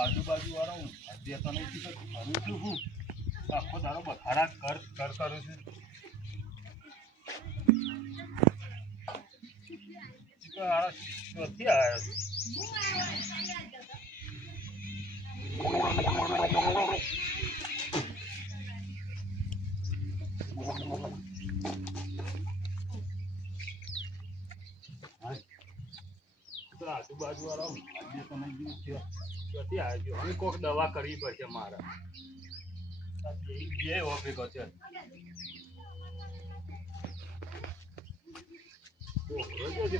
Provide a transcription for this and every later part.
આજુબાજુ વાળો આખો દારો બખાડા કર કર કરું છું. ક્યાંથી આવ્યો છું? આજુબાજુ વાળો ક્યાંથી આવ્યો? હવે કોઈક દવા કરવી પડશે મારે. જે ભેગો છે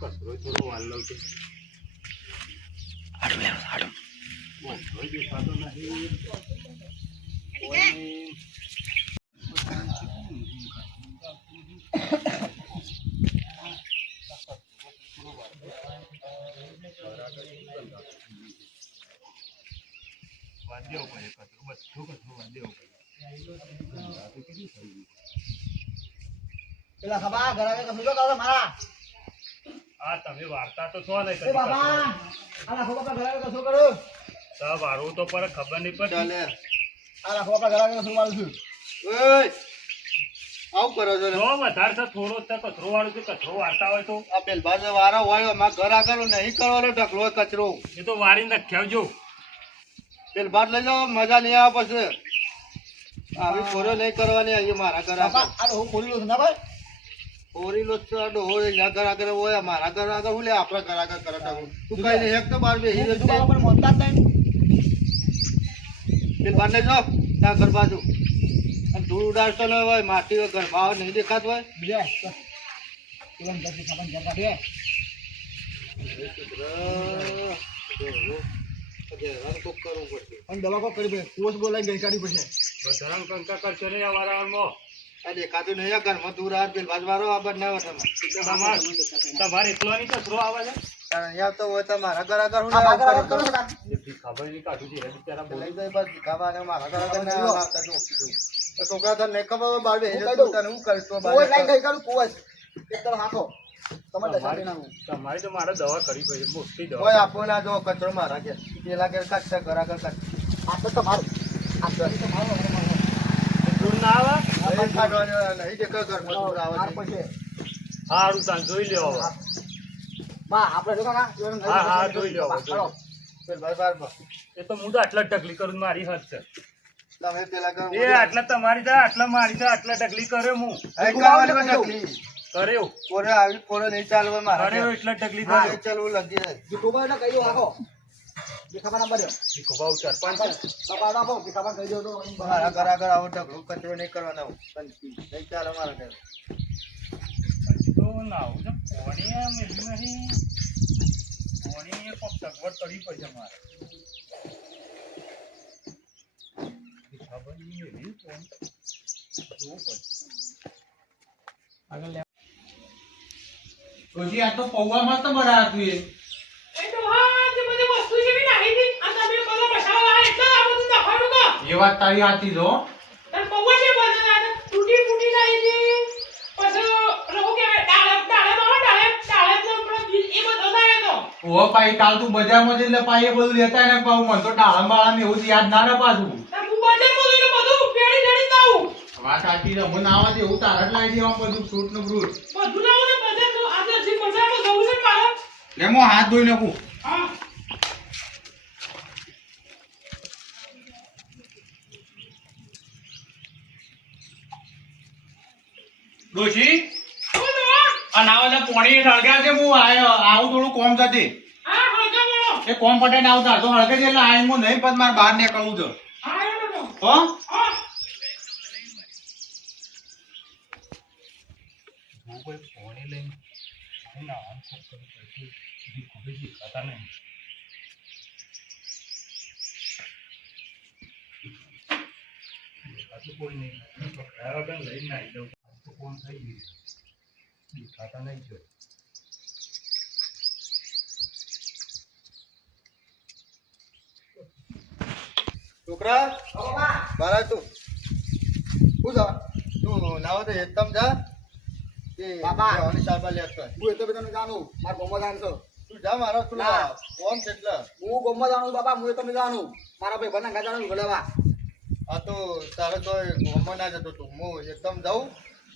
કચરો થોડો વાલો છે. દેખાતો નથી. વાંધ્યો પડે કચરો, બધું કચરો વાંધ્યો પડે. પેલા ખબા ઘરે કશું તો કહો મારા આ તમે વાર્તા તો છો ને એ બાબા આ લાખો બાપા ઘરે કશું કરો તો વારું તો પર ખબર નહીં પડે. ચાલે આ લાખો બાપા ઘરે કશું મારું છું ઓય આવ કરો છો જો વધારે છે થોડો છે કચરો વાળું છે. કચરો વાળતા હોય તો આ પેલબાજ વારો હોય માં ઘર આગળ નહીં કરવાનો ઢકલો કચરો એ તો વાળીને રખ્યાવજો. પેલબાજ લઈ જાઓ મજા નહીં આવે પછી આવી ફોરો નહીં કરવાની અહીં મારા ઘર બાપા આગળ આ હું બોલી લો ના ભાઈ ફોરીલો છે ડોહો ઘર આગળ હોય મારા ઘર આગળ હું લે આપણા ઘર આગળ કરે તું કઈ નહીં એક તો બાર બેસી હું બાપા પણ મોનતા જ નહીં પેલબાજ લઈ જાઓ ત્યાં ઘર બાજુ અને ધૂળ ઉડાડતો ન હોય માટી હોય ઘર બહાર નહીં દેખાતું હોય બીજા કેમ જતી ખબર જર કાઢે કરવું પડશે અને દવા કો કરી બે કોસ બોલાઈ ગઈ કાઢી પછી ધરમ કંકા કરશો નહીં આ વારામાં. આ દેખાતું નહીં ઘરમાં દૂર આવે પેલબાજ વાળો આ બનાવો તમે તમારે એકલાની કચરો આવે છે. અહીંયા તો હોય તો મારા ઘર આગળ હું આ બાગર આગળ કરો ના એથી ખબર નહીં કાઢું છે બિચારા બોલે. લઈ જાય બસ ખાવાને મારા ઘર આગળ ના આવતા જો તો છોકરા તને નહીં ખબર હોય બાર બે હું કહી દઉં. તને હું કરીશ તો કોઈ લાઈન ગઈ કાઢું કોસ એકદમ હાથો તમારે દશા તમારી નાખું તમારી તો મારે દવા કરવી પડશે, મોટી દવા. કોઈ આપો ના જો કચરો મારા કે પેલા કે કાઢશે ઘર આગળ કાઢશે આ તો તમારું આ તો તમારું દૂર ના આવે. નહીં કાઢવાનું નહીં દેખો ઘરમાં દૂર આવે માર છે. પછી સારું તાન જોઈ લેવો હવે. બા આપણે જો કાકા હા, હા, જોઈ લો, જોઈ લો. પેલ ભાઈ બાર બસ. એ તો હું તો આટલા ઢગલી કરું મારી હદ છે. તમે પેલા ઘર એ આટલા તમારી છે આટલા મારી છે આટલા ઢગલી કર્યો હું અહીં કરવાની હોય ઢકલી. કર્યો પોરે આવી પોરે નહીં ચાલવા મારા કર્યો ઘરે. એટલા ઢગલી હા, કર્યો. એ ચાલવું લગી જાય જીકોબા એટલે કહી દો આખો દેખાવા ના પડ્યો ભીખો ભાવ ચાર પાંચ બાપા આપો દેખાવા કહી દો તો મારા ઘર આગળ આવો ઢગલો કચરો નહીં કરવાનો નહીં ચાલે મારા ઘરે તો ના આવું છે પોણી આ મેલ્યું નહીં. પોણી એ કોક સગવડ કરવી પડશે મારે. ખબર નહીં મેલ્યું પોણી જોવું પડશે. પછી આ તો પૌવા મસ્ત બનાવ્યું એ એ વાત તારી સાચી જો ઓ પાઈ કાલ તું બજારમાં જઈને પાઈ એ બધું લેતા ને પાઉં મને તો ડાળમ બાળમ એવું જ યાદ ના પાછું વાત સાચી છે મને આવા એવું તારા જ લાવી દેવા બધું ફ્રૂટ નું ફ્રૂટ લે હું હાથ ધોઈ નાખું ડોશી આ નાવાને પોણી હળગ્યા છે હું આવું થોડું કોમ જતી એ કોમ પટે ના આવતા તો હળગે છે એટલે આઈ હું નહીં પણ મારે બહાર નીકળવું છે હો હું કોઈ પોણી લઈને નાવાનું કોક કરવું પડશે. ભીખો ભાઈ દેખાતા નહીં. દેખાતા આટલું કોઈ નહીં પકડાયા વગર લઈને નાહી દઉં તો ફોન થઈ ગયું દેખાતા નહીં જો છોકરા બાપા બારા તું શું છે તું નાવો તો એકદમ જા કે બાપા. જવાની સારવાર લેતો હોય. હું એ તો બધાને જાણું મારા ગોમમાં જાણ છો તું જા મારો તું ના. કોમ કેટલા હું ગોમમાં જાણું બાપા હું એ તમે જાણું મારા ભાઈ બના જાણું ગળેવા આ તો તારે તો ગોમમાં ના જતો તું હું એકદમ જાઉં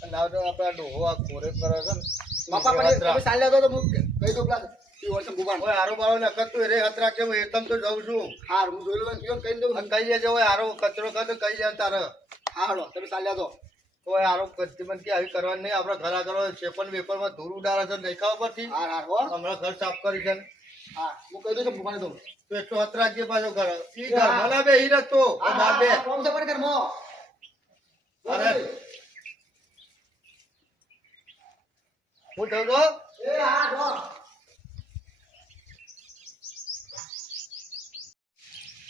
અને ના તો આપણા ડોહો આ ખોરે કરે છે ને બાપા પણ તમે ચાલ્યા તો હું કહી દઉં પેલા ઈ વર્ષે ભગવાન ઓય આરો બારો ને તું રે હતરા કે હું એકદમ તો જાઉં છું હાર હું જોઈ લઉં કયો કહી દઉં અને કહી દેજે ઓય આરો કચરો કર તો કહી દે તારે હા હળો તમે ચાલ્યા તો ઓય આરો કચ્છી મન કે આવી કરવાની નહીં આપણે ઘર આગળ ચેપન વેપરમાં ધૂળ ઉડાડે છે દેખાવ પરથી હાર હાર હો હમણાં ઘર સાફ કરી છે હા હું કહી દઉં છું ભગવાને તો તો એટલો હતરા કે પાછો ઘર ઈ ઘર મને બે ઈ રખતો બાર બે કોમ છે પણ કરમો અરે. હું જાઉં તો એ હા જો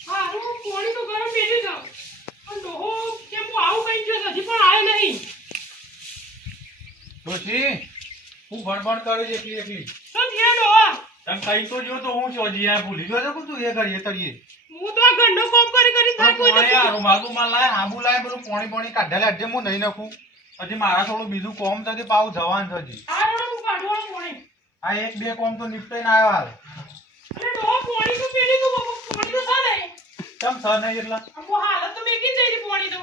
હા હું પાણી તો ગરમ મેલી જાઉં પણ ડોહો કેમ હું આવું કઈ ગયો હજી પણ આવ્યો નહીં ડોશી હું ભણભણ કરું છું એકલી એકલી તો થયા ડોહો તમે કઈ તો જો તો હું ચોજી આ ભૂલી ગયો તો તું એ કરીએ તરીએ હું તો આ ઘરનો કામ કરી કરી થાકી ગયો છું. રૂમાલ લાય આબુ લાય બધું પાણી કાઢ્યા લે હું નહીં નાખું હજી મારા થોડું બીજું કોમ થતી પાવું જવાનું થતી આ રોડો હું કાઢવાનું પાણી આ એક બે કોમ તો નિપટાઈને આવ્યો હાલ અરે ડોહો પાણી તો પીડી તું પાણી તો સાલે ચમ સર નહીં એટલા હું હાલત તો મેકી જઈ હતી પાણી તો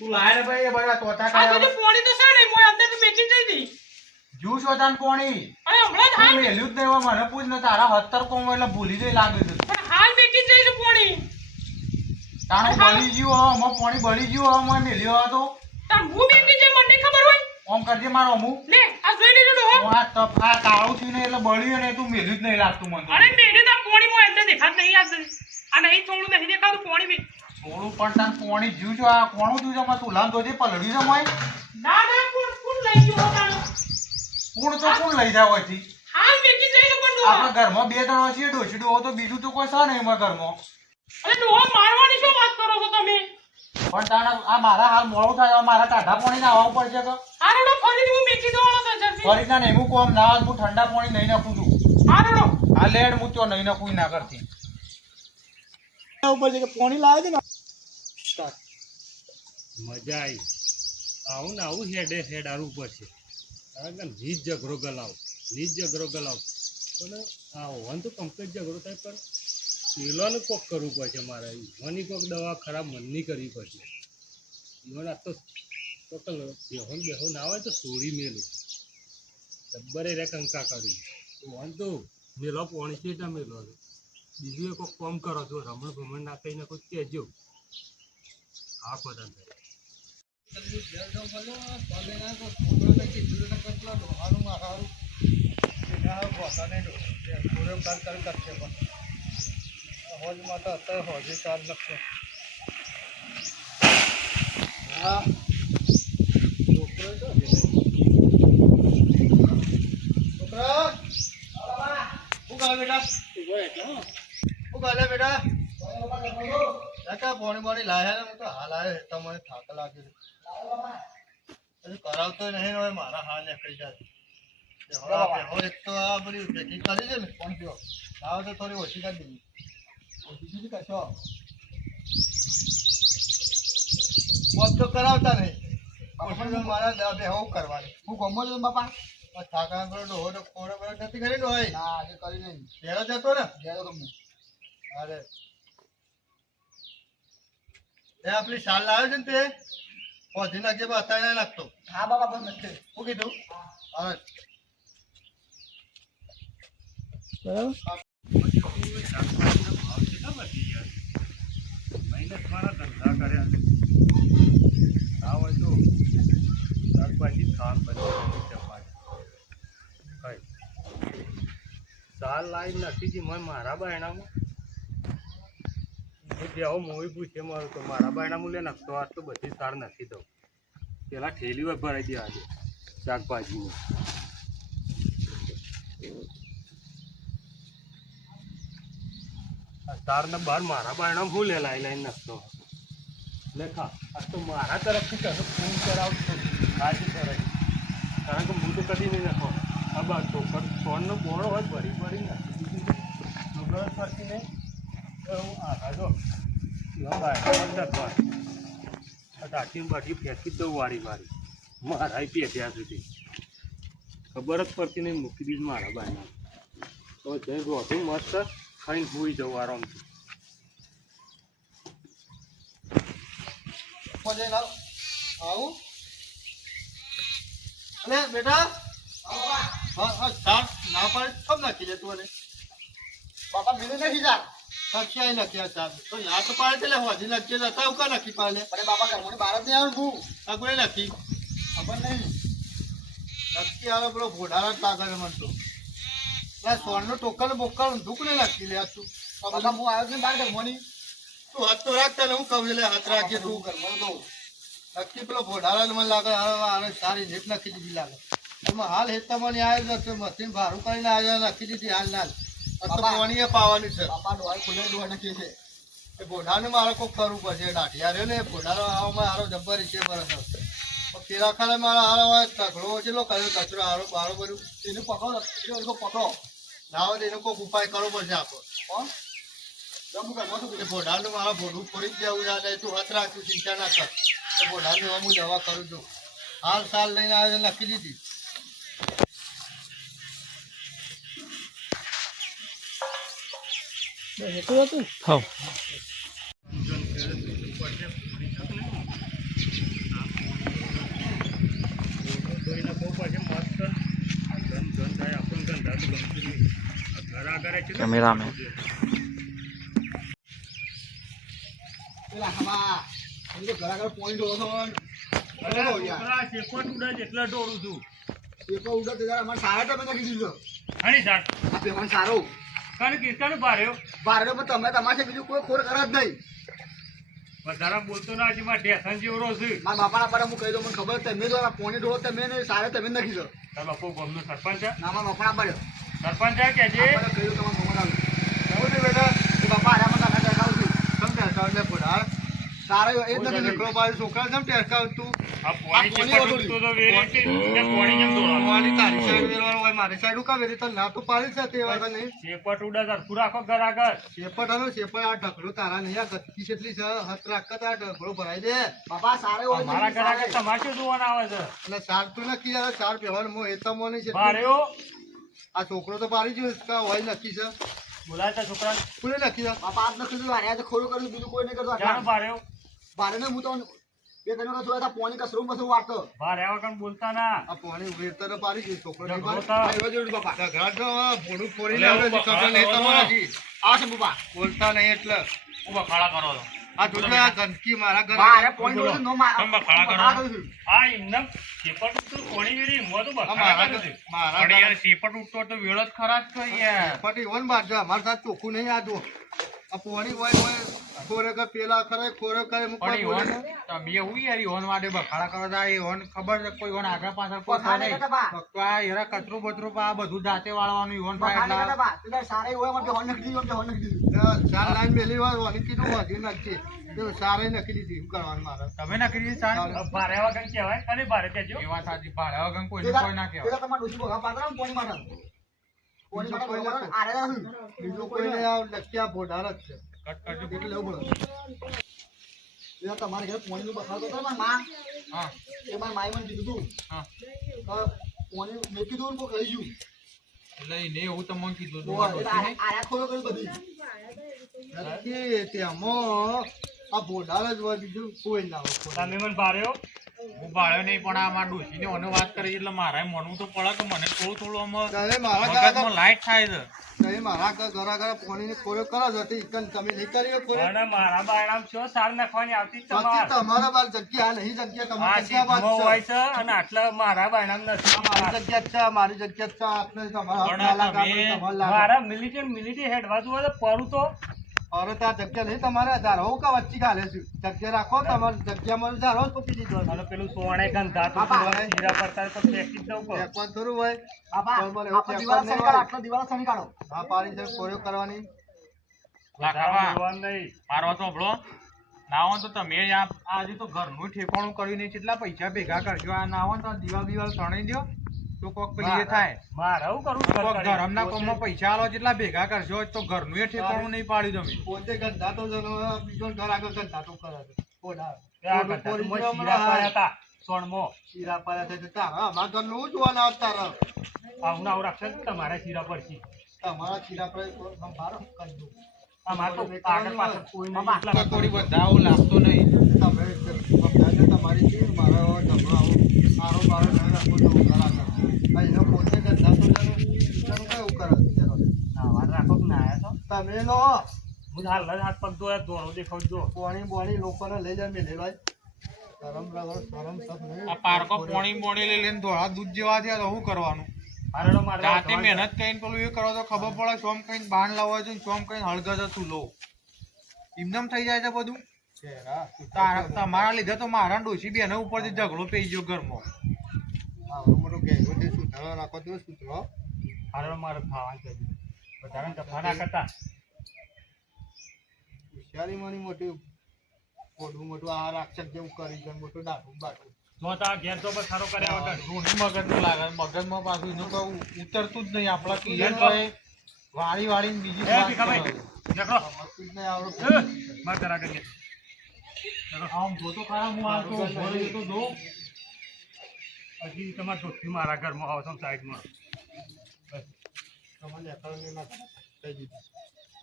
તું લાય ને ભાઈ એ બધા તોતા આ કાઢ્યા બધું પાણી તો સાલે હું અંદર તો મેકી જઈ હતી જ્યુસ વતાન પાણી અરે હમણાં જ તું હાલ મેલ્યું જ નહીં મને પૂછ ને તારા 70 કોમ એટલે ભૂલી જઈ લાગે છે પણ હાલ મેકી જઈ છે પાણી તારું બળી ગયું હવે અમાર પાણી બળી ગયું હવે મેં મેલ્યો હતો તાર હું મેકી જઈ મને નહીં ખબર હોય ઓમ કરજે મારો અમુક લે આ જોઈ લેજો ડોહો હું આ તપ આ કાળું થયું ને એટલે બળ્યું ને તું મેલ્યું જ નહીં લાગતું મને અરે મેરે તો આ પાણી માં અંદર દેખાત નહીં આ નહીં થોડું નહીં દેખાતું પાણી બી થોડું પણ તાન પાણી જ્યું છે આ કોણું થયું છે અમાર તુલામ તો જે પલડ્યું છે મોય ના ના કોણ લઈ ગયો તારો કોણ તો કોણ લઈ જાવ હતી હાલ મેકી જઈ છે પણ આપણા ઘરમાં બે ત્રણ હશે ડોશીડો હોય તો બીજું તો કોઈ છે નહીં અમારા ઘરમાં અરે ડોહો મારવાની શું વાત કરો છો તમે પણ તારા આ મારા હાલ મોડું થાય મારા ટાઢા પાણી ના આવવું પડશે તો આરોડો ફરીથી હું મેકી દોડો તો જલ્દી ફરી ના નહીં હું કોમ ના આવે હું ઠંડા પાણી નહીં નાખું છું આરોડો આ લેડ હું તો નહીં નાખું ના કરતી ઉપર છે કે પાણી લાવે છે ને મજા આવી આવું ને આવું હેડે હેડ આવું પડશે કારણ કે નીચ ઝઘડો ગલાવ પણ આ હોવાનું તો કમ્પ્લીટ ઝઘડો થાય પણ પેલોને કોક કરવું પડશે મારે ઈવાની કોક દવા ખરાબ મનની કરવી પડશે ઈવન આ તો બેહો ના હોય તો સોડી મેલું ડબ્બરે રે કંકા કરી હોવાનું તો મેલો પોણી છે ત્યાં મેલો બીજું એક કોમ કરો છો રમણ ભમણ ના કહીને કોઈ કહેજો હા બધા પાણી લાયા ને હું તો હાલ આવ્યો તમને થાક લાગે કરાવતો નહીં હોય મારા હાલ નીકળી જાય એક તો આ બધી ભેગી કરી છે ને પણ જો લાવો તો થોડી ઓછી કરી દીધી બીજું કશો કોમ તો કરાવતા નહીં મારા બેહવું કરવાની હું ગોમમાં છું બાપા થાકા કરો ડોહો તો ખોરો બરો નથી કરી ડોહાઈ ના આજે કરી નહીં ઘેરો જતો ને ગયા તો હું અરે એ આપણી શાલ લાવ્યો છે ને તે પહોંચી નાખજે પણ અત્યારે ના લાગતો હા બાપા બસ નથી શું કીધું હા મહેનત મારા ધંધા કર્યા ના હોય તો શાકભાજી ખાવાનું સાલ લાવી નથી જી મેં મારા બાયણામાં બેહો મોવી પૂછે મારું તો મારા બાયણામાં લે નાખતો આજ તો બધી સાર નથી દઉં પેલા ઠેલી હોય ભરાઈ દે આજે શાકભાજીની આ તારને બહાર મારા બાયણામાં હું લે લાઈ નાખતો લે ખા આ તો મારા તરફથી તને ફોન કરાવતો આજે કરાય કારણ કે હું તો કદી નહીં નાખો આ બા ચોખર સોનનો બોણો હોય ભરી નાખી દીધું ખબર જ પડતી નહીં તો હું આ જો ટાંકી બાટી ફેંકી જ દઉં વારી મારા પેટ્યા સુધી ખબર જ પડતી નહીં મૂકી દીધું મારા બાયના તો જઈને રોધું મસ્ત ખાઈને ભૂઈ જવું આરામથી આવું અલે બેટા ના પાડે સબ નાખી દે તું અને બાપા મેને નથી જા કક્ષાએ નાખ્યા સાહેબ તો યા તો પાડે એટલે હોજી નાખીએ હતા ઉકા નાખી પાડે અરે બાપા ઘરમાંથી બહાર જ નહીં આવું હું આ કોઈ નાખી ખબર નહીં નક્કી આવે પેલો ઘોડારા જ તાગર મનતો ત્યાં સોનનો ટોકલ બોકલ દુઃખ નહીં નાખી લે તું બાપા હું આવ્યો છું બહાર ઘરમાંથી તું હાથ તો રાખતા ને હું કહું એટલે હાથ રાખીએ તું ઘરમાં તો નક્કી પેલો ઘોડારા મને લાગે હવે સારી રીત નાખી દીધી લાગે એમાં હાલ હેતા મને આવ્યો છે મશીન ભારું કરીને આવ્યો નાખી દીધી હાલ નાલ તો પાણીએ પાવાની છે બાપા ડોહાઈ ખુલ્લે ડોહા નાખીએ છે એ ઘોડાને મારે કોક કરવું પડશે દાઢિયા રહ્યો ને ઘોડાનો આવામાં હારો જબ્બર છે બરસ પેલા ખાને મારા હારો હોય તકડો ચેલો કર્યો કચરો હારો બારો બધું એને પકડો એને પકડો ના હોય તો એનો કોઈક ઉપાય કરવો પડશે આપણો કોણ જમ્મુ ઘરમાં તો એ ઘોડાનું મારા ભોડું ફોડી જ જવું યાદ તું હાથ રાખતું ચિંતા ના કર તો ઘોડાની હું દવા કરું છું હાલ સાલ લઈને આવે લખી દીધી કેમેરામેન પેલા હમા એ તો ઘરા ઘર પોઈન્ટ હોતો યાર ચેપટ ઉડે એટલે દોડું છું પેપર ઉડે તો યાર અમારે સારા તમે નાખી દીધો હણી સાર આ પેપર સારો કાને કીર્તન ભાર્યો બારડો પણ તમે તમારે બીજું કોઈ ખોર કરા જ નહીં વધારે બોલતો ના હજી મારા ઢેસણ જેવડો છે મારા બાપાના પાડે હું કહી દઉં મને ખબર તમે જો પોણી ઢોળો તમે ને સારે તમે નાખી દો તાર બાપુ ગામનો સરપંચ છે ના મારા બાપાના પાડ્યો સરપંચ છે કે જે આપણે કહ્યું તમારા મોમાં આવ્યું એવું છે બેટા એ બાપા આરામ તમે દેખાવ છું સમજ્યા એટલે ઘોડા સારો એ જ નથી દીકરો બાજુ છોકરા જેમ ટેરકાવ તું આ પોણી પોણી ચેપટ ઉડતો તો વેરે છે કે પોણી કેમ દોડવાનું મારી તારી સાઈડ વેરવાનો હોય મારી સાઈડ ઉકા વેરી તો ના તો પાડી છે તે વાત નહીં ચેપટ ઉડે સરખું રાખો ઘર આગળ શેપટ આનો શેપટ આ ઢકડો તારા નહીં આ ગતિ કેટલી છે હત રાખતા તા ઢકડો ભરાઈ દે બાપા સારો હોય મારા ઘર આગળ તમારે શું જોવાના આવે છે એટલે સાર તો નક્કી યાર સાર પહેવાનું મો એ તો મોની છે ભાર્યો આ છોકરો તો પાડી ગયો કા હોય નક્કી છે બોલાય તા છોકરાને પૂરે નક્કી છે બાપા આજ નખી દીધું આર્યા તો ખોરું કર્યું બીજું કોઈ નહીં કરતો જાણો ભાર્યો બારે ને હું તો બે તને કશું હતા પોણી કસરું કસરું વાળતો ભાર્યા વગર બોલતા ના આ પાણી ઉભેરતા તો પાડી ગયો છોકરો નહીં ઢગલો પાડી તો એવા જોડું બાપા ઢગલા તો ભોડું ફોડી એટલે લાવે છે ઉભા ખબર નહીં ખાડા તમારાથી આવશે બાપા બોલતા નહીં એટલે ઉભા ખાડા કરો તો આ જોડે આ ગંદકી મારા ઘરે બારે પોણી ઢોળે નો માર તમે ખાડા કરો. ખાડા કરું છું. આ એમને ચેપટ ઉડતું પોણી વેરી મો તો આ બખાડા મારા કરે છે મારા અરે યાર ચેપટ ઉડતો તો વેળો જ ખરા જ તો યાર પટી વન બાદ જા મારા સાથ ચોખ્ખું નહીં આ જો આ પોણી હોય ખોરે કે પેલા કરે ખોરે કરે મુકવા પણ ઈવોન તમે એવું યાર ઈવોન માટે બખાડા કરવા જાય ઈવોન ખબર છે કોઈ ઈવોન આગળ પાછળ કોઈ બખાડા નહીં કરતા બા. ફક્ત આ યાર કચરું બચરું આ બધું જાતે વાળવાનું ઈવોન થાય ખાડા કરતા એટલે બા. તું તારે સારે હોય એમાં હોન નખી દીધું હોન નખી દીધું ચાર લાઈન મેલી વાર વાલી કીધું વાંધી નાખજે તો સારે નખી દીધી શું કરવાનું મારે તમે ના કરી ચાલ ભારે વગર કહેવાય અને ભારે કહેજો એ વાત સાચી ભાડે વગર કોઈ પેલા કોઈ ના કહેવાય પેલા તમારે ડોશી ભોગા પાત્ર પોણી માટે પોણી માટે કોઈ ભોગા નથી. આરે હું બીજું કોઈ નહીં આ લખ્યા ભોડાર જ છે કટ કરજો એટલે લેવું પડે પેલા તમારે ઘરે પોણીનું બખાડતો હતો ને મારા માં હા એ મારા માએ મને કીધું હતું હા કે પોણી મેં કીધું ને કોઈ કહી ગયું એટલે એને એવું તમને કીધું હતું ઓય, આ એટલે ડોશીને. આરે ખોલો કર્યું બધી નથી તેમાં આ ભોડાર જ હોય બીજું કોઈ ના હોય તમે મને ભાર્યો હું ભાડ્યો નહીં પણ આ મારા ડોશીને ઓને વાત કરી એટલે મારે માનવું તો પડે કે મને થોડું થોડું આમાં તમે મારા મગજમાં લાઈટ થાય છે તમે મારા ઘરા ઘરા પાણી ખોરે કરો છો તે ઈકન તમે નહીં કરી ખોરે અને મારા બાયણામ છો સાર નાખવાની આવતી જ પછી તમારે તમારા બાર જગ્યા આ નહીં જગ્યા આ તમારી જગ્યા સીધમાં બાદ હોય છે છે અને આટલા મારા બાયણામ આ નથી મારી જગ્યા જ છે મારી જગ્યા જ છે આપણે તમારા પણ હક ના લાગે, તમે- આપણે તમારે લાગે. મારા મિલિટરી હેડ બાજુ હોય તો પરું તો અરે તો આ જગ્યા નહીં તમારે હજાર હોવ કે વચ્ચે ગાલે છે જગ્યા રાખો તમારી જગ્યામાં હજાર હોવ પતી દીધો અને પેલું સોણે ગંધા તો બાપા, જીરા પડતા તો ફેંકી જ દઉં કહું. એકવાર થોડું હોય બાપા બરોબર, એવું આટલો ફેંકવાનું દિવાળા શનિ નહીં કાઢો હોય. આટલો દિવાળા શનિ કાઢો આ પાડી છે ખોરે કરવાની વધારે બોલવાનું નહીં. મારો તો હભળો નાવો તો તમે આજે તો ઘરનું ઠેકાણું કર્યું નહીં કેટલા પૈસા ભેગા કરજો આ નાવો તો દિવાલ સણી દો તો કોક પેલી એ થાય મારે આવું કરવું કોક ધરમના કોમમાં પૈસા આલો જેટલા ભેગા કરશો તો ઘરનું એ ઠેકાણું નહીં પાડ્યું તમે પોતે ગંધા તો જનો બીજો ઘર આગળ ગંધા તો કરે છે પોડા શીરા પાડ્યા છે તારા અમારા ઘરનું જોવાના આવતા આવું આવું રાખશે તમારા શીરા પરથી તમારા શીરા પર સંભાળો કરી દો અમારે તો આગળ પાછળ કોઈ નહીં થોડી બધા આવું લાગતો નહીં તમે સમજાય તમારી છે મારો ઝઘડો આવો સારો મારો નહીં રાખો તો ઘર આગળ એનો પોતે ગંધા તો જનું કેવું કરે છે નાવા રાખો કે ના આયા તો તમે લો હું હાલ જ હાથ પગ ધોયા દોરો દેખાવ જો પોણી લોકોને લઈ જાય મેલે ભાઈ શરમ રગડ શરમ સબ નહીં આ પારકો પોણી લઈ લઈને ધોળા દૂધ જેવા થયા તો શું કરવાનું મારે મારે રાતે મહેનત કરીને પેલું એ કરો તો ખબર પડે સોમ કઈ બાણ લાવવા જોઈએ સોમ કઈ હળગજ હતું લો એમનેમ થઈ જાય છે બધું તમારા લીધે તો મારા ડોશી બેન ઉપરથી ઝઘડો પી ગયો ઘરમાં આવડું મોટું ગેંગો તે સુધારો રાખો તો સુધરો મારે મારે ખાવાનું છે વધારે દફા ના કરતા હોશિયારી મારી મોટી મોટું આ રાક્ષસ જેવું કરી છે મોટું ડાકું બાટું જો તો આ ઘેર તો બસ સારો કર્યા વગર રૂની મગજનું લાગે મગજમાં પાછું એનું તો ઉતરતું જ નહીં આપણા ક્લિયર તો એ વાળીને બીજી વાત ભીખાભાઈ કરે. દેખો સમજતું જ નહીં આવડું માર કરા કરીએ આમ જોતો ખરા હું આ તો ઉભો રહ્યો તો જો હજી તમારે દોસ્તી મારા ઘરમાં આવો છો સાઈડમાં તમારે લેખાડો ના થઈ દીધું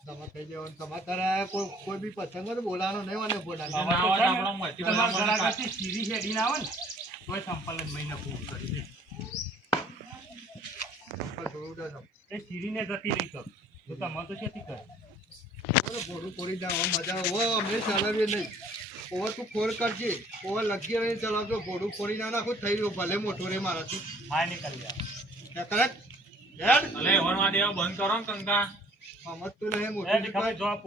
તમે થઈ જવાનું તમારે તારે કોઈ બી પસંદ હોય તો બોલાવાનો નહીં મને બોલાવાનો હવે તો છે ને, આપણો મરચી તમારા બનાવવાનો ઘર આગળથી સીરી શેડીને આવે ને તોય સંપલ જ મહિને ફોન કરી દે થોડું દેજો એ સીરીને જતી નહીં કર તો તમે તો શેથી કરે ભોડું ફોડી જાવ મજા આવે અમે ચલાવીએ નહીં ઓવર તું ફોર કરજે ઓવર લગી નહીં ચલાવજો ભોડું ફોડી ના નાખું થઈ રહ્યું ભલે મોટું રે મારાથી માય નીકળી જાય કરેક્ટ હેડ અલે વરવા દેવા બંધ કરો ને કંકા સમજતું નહીં એ મોટું ભીખાભાઈ જો આ